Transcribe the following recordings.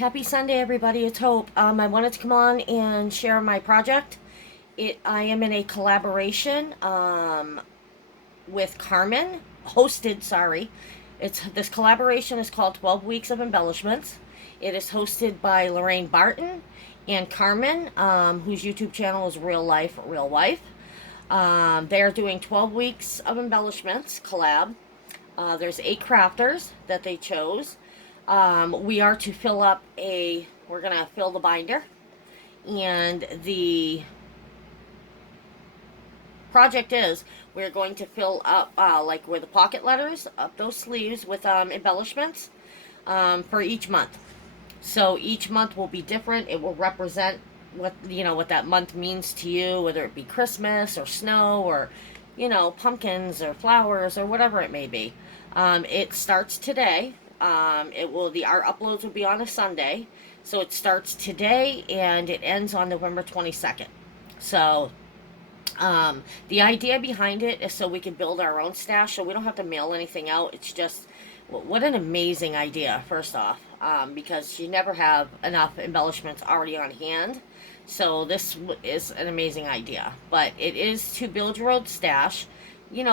Happy Sunday, everybody. It's Hope. I wanted to come on and share my project. I am in a collaboration with Carmen, hosted. Sorry, this collaboration is called 12 Weeks of Embellishments. It is hosted by Lorraine Barton and Carmen, whose YouTube channel is Real Life, Real Wife. They are doing 12 weeks of embellishments collab. There's 8 crafters that they chose. We are to fill up we're going to fill the binder. And the project is we're going to fill up, like where the pocket letters, up those sleeves with embellishments for each month. So each month will be different. It will represent what that month means to you, whether it be Christmas or snow or, pumpkins or flowers or whatever it may be. It starts today. Our uploads will be on a Sunday. So it starts today and it ends on November 22nd. So the idea behind it is so we can build our own stash, so we don't have to mail anything out. It's just, what an amazing idea, first off, because you never have enough embellishments already on hand. So this is an amazing idea. But it is to build your own stash.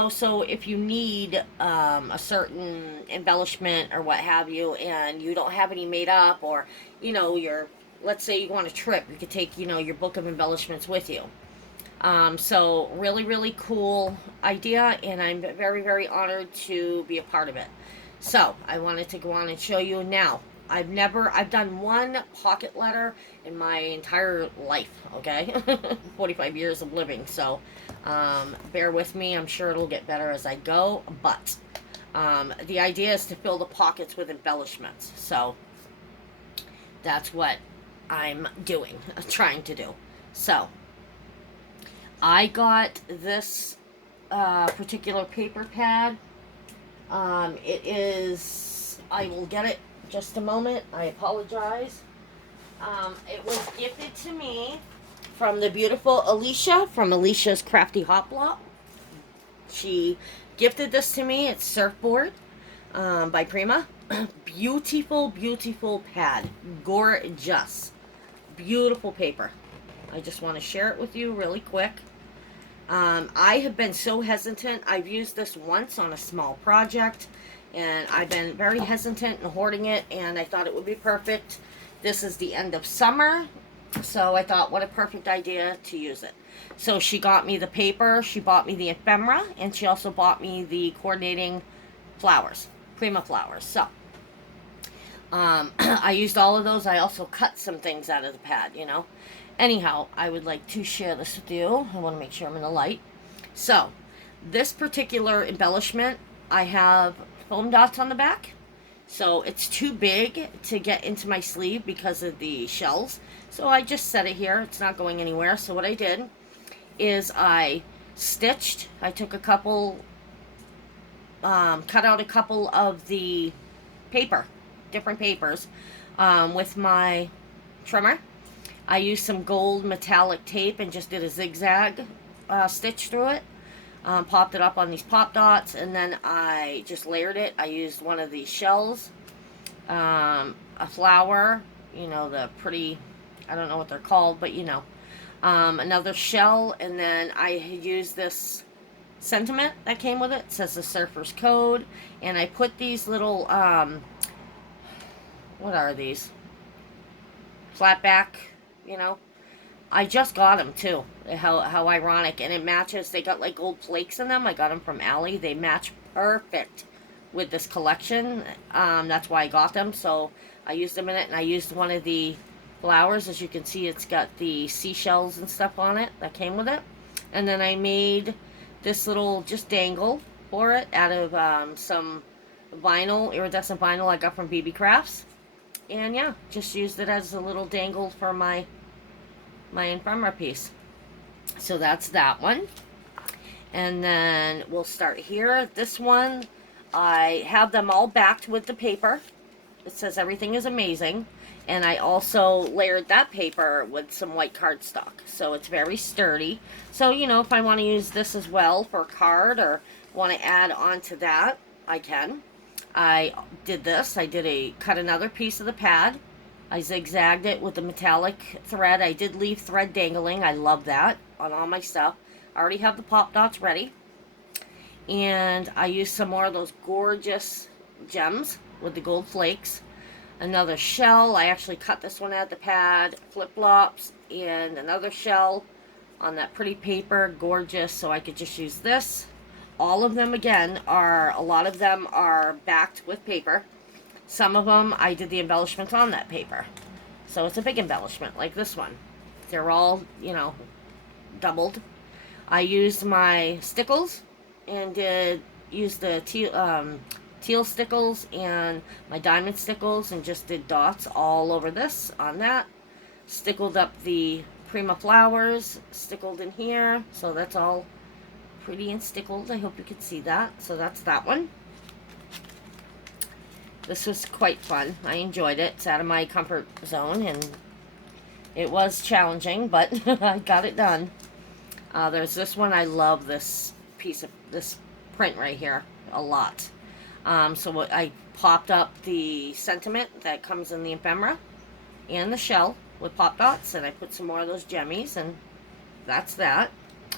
So if you need a certain embellishment or what have you, and you don't have any made up, or, let's say you want a trip, you could take, your book of embellishments with you. So really, really cool idea, and I'm very, very honored to be a part of it. So I wanted to go on and show you now. I've done one pocket letter in my entire life, okay? 45 years of living, so bear with me. I'm sure it'll get better as I go, but the idea is to fill the pockets with embellishments. So that's what I'm doing, trying to do. So I got this particular paper pad. I will get it just a moment. I apologize. It was gifted to me from the beautiful Alicia from Alicia's Crafty Hugs. She gifted this to me. It's Surfboard by Prima. Beautiful, beautiful pad. Gorgeous. Beautiful paper. I just want to share it with you really quick. I have been so hesitant. I've used this once on a small project, and I've been very hesitant in hoarding it, and I thought it would be perfect. This is the end of summer, so I thought, what a perfect idea to use it. So she got me the paper, she bought me the ephemera, and she also bought me the coordinating flowers, Prima flowers. So I used all of those. I also cut some things out of the pad, Anyhow, I would like to share this with you. I want to make sure I'm in the light. So, this particular embellishment, I have foam dots on the back. So, it's too big to get into my sleeve because of the shells. So, I just set it here. It's not going anywhere. So, what I did is I stitched. I took a couple, cut out a couple of the paper, different papers, with my trimmer. I used some gold metallic tape and just did a zigzag stitch through it. Popped it up on these pop dots, and then I just layered it. I used one of these shells, a flower, the pretty, I don't know what they're called, but another shell, and then I used this sentiment that came with it. It says the Surfer's Code, and I put these little, what are these? Flat back. I just got them too. How ironic. And it matches. They got like gold flakes in them. I got them from Allie. They match perfect with this collection. That's why I got them. So I used them in it, and I used one of the flowers. As you can see, it's got the seashells and stuff on it that came with it. And then I made this little just dangle for it out of some vinyl, iridescent vinyl I got from BB Crafts. And yeah, just used it as a little dangle for my ephemera piece. So that's that one. And then we'll start here. This one, I have them all backed with the paper. It says everything is amazing. And I also layered that paper with some white cardstock. So it's very sturdy. So, if I want to use this as well for a card or want to add on to that, I can. I did this. I cut another piece of the pad, I zigzagged it with the metallic thread. I did leave thread dangling. I love that on all my stuff. I already have the pop dots ready. And I used some more of those gorgeous gems with the gold flakes. Another shell. I actually cut this one out of the pad. Flip-flops and another shell on that pretty paper. Gorgeous. So I could just use this. All of them, again, a lot of them are backed with paper. Some of them I did the embellishments on that paper. So it's a big embellishment like this one. They're all, doubled. I used my stickles and used the teal stickles and my diamond stickles and just did dots all over this on that. Stickled up the Prima flowers, stickled in here. So that's all pretty and stickled. I hope you can see that. So that's that one. This was quite fun. I enjoyed it. It's out of my comfort zone and it was challenging, but I got it done. There's this one. I love this piece of this print right here a lot. So I popped up the sentiment that comes in the ephemera and the shell with pop dots, and I put some more of those gemmies, and that's that.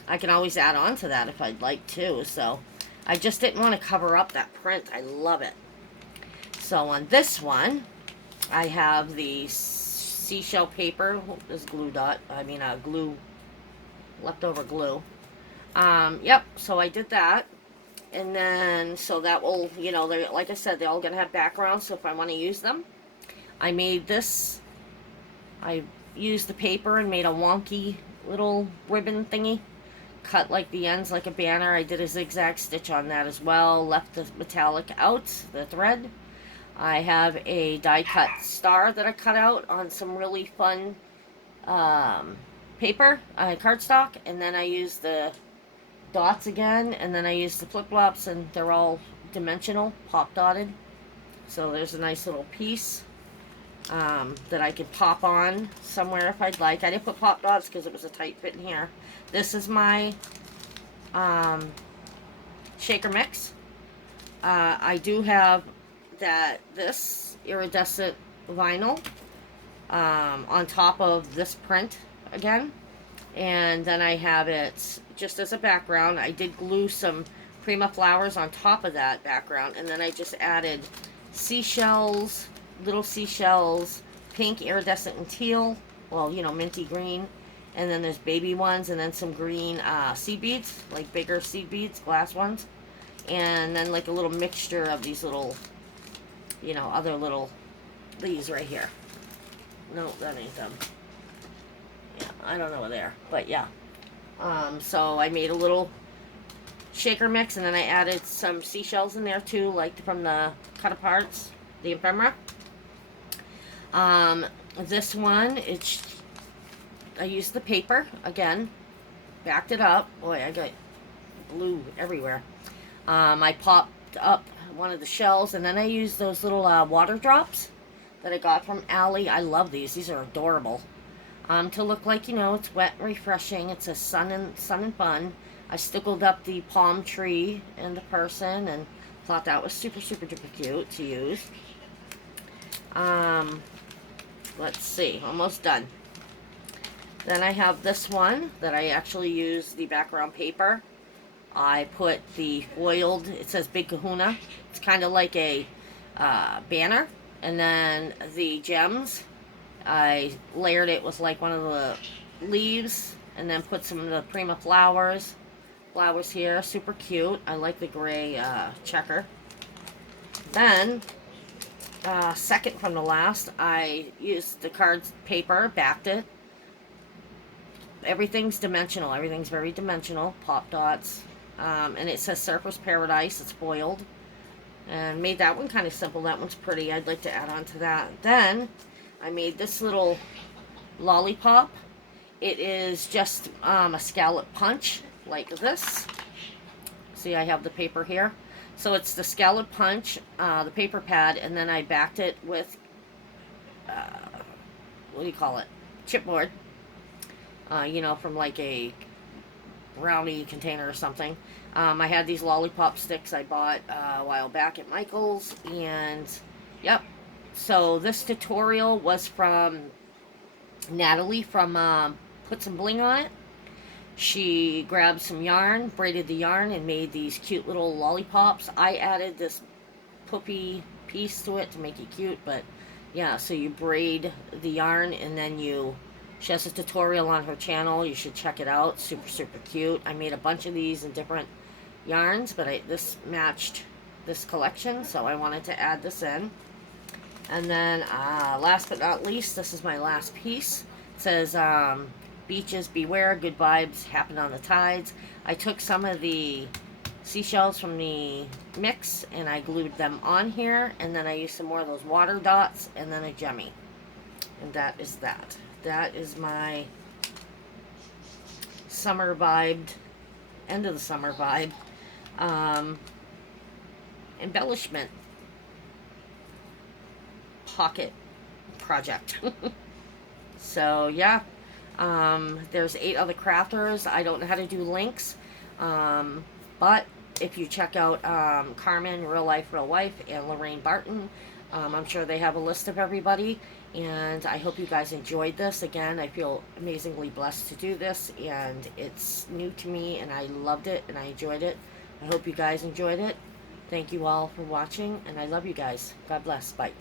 I can always add on to that if I'd like to. So I just didn't want to cover up that print. I love it. So on this one, I have the seashell paper. This glue dot. Glue. Leftover glue. Yep. So I did that. And then, so that will, like I said, they're all going to have backgrounds, so if I want to use them. I made this. I used the paper and made a wonky little ribbon thingy. Cut like the ends like a banner. I did a zigzag stitch on that as well. Left the metallic out, the thread. I have a die cut star that I cut out on some really fun paper, cardstock. And then I used the dots again, and then I used the flip-flops, and they're all dimensional, pop dotted. So there's a nice little piece that I could pop on somewhere if I'd like. I didn't put pop dots because it was a tight fit in here. This is my shaker mix. I do have this iridescent vinyl on top of this print again, and then I have it just as a background. I did glue some Prima flowers on top of that background, and then I just added seashells, little seashells, pink, iridescent, and teal, well, minty green, and then there's baby ones, and then some green seed beads, like bigger seed beads, glass ones, and then like a little mixture of these little, other little, these right here. No, that ain't them. Yeah, I don't know where they are, but yeah. So I made a little shaker mix, and then I added some seashells in there too, like from the cut aparts, the ephemera. This one, I used the paper again, backed it up. Boy, I got glue everywhere. I popped up one of the shells, and then I used those little water drops that I got from Allie. I love these. These are adorable. To look like, it's wet and refreshing. It's a sun and fun. I stickled up the palm tree and the person, and thought that was super, super, super cute to use. Let's see, almost done. Then I have this one that I actually use the background paper. I put the foiled, it says Big Kahuna. It's kind of like a banner. And then the gems, I layered it with like one of the leaves, and then put some of the Prima flowers here. Super cute. I like the gray checker. Then, second from the last, I used the card paper, backed it. Everything's dimensional. Everything's very dimensional. Pop dots. And it says Surfer's Paradise. It's foiled. And made that one kind of simple. That one's pretty. I'd like to add on to that. Then I made this little lollipop. It is just a scallop punch like this. See, I have the paper here. So it's the scallop punch, the paper pad, and then I backed it with, what do you call it? Chipboard. From like a brownie container or something. I had these lollipop sticks I bought a while back at Michael's, and yep, So this tutorial was from Natalie from Put Some Bling On It. She grabbed some yarn, braided the yarn, and made these cute little lollipops. I added this poopy piece to it to make it cute, but yeah, so you braid the yarn and then she has a tutorial on her channel. You should check it out. Super, super cute. I made a bunch of these in different yarns, but this matched this collection, so I wanted to add this in. And then last but not least, this is my last piece. It says beaches beware, good vibes happen on the tides. I took some of the seashells from the mix and I glued them on here, and then I used some more of those water dots and then a jemmy. And that is that. That is my summer vibed, end of the summer vibe, embellishment pocket project. So yeah, there's 8 other crafters. I don't know how to do links, but if you check out Carmen, Real Life, Real Wife, and Lorraine Barton, I'm sure they have a list of everybody. And I hope you guys enjoyed this. Again, I feel amazingly blessed to do this, and it's new to me, and I loved it, and I enjoyed it. I hope you guys enjoyed it. Thank you all for watching, and I love you guys. God bless. Bye.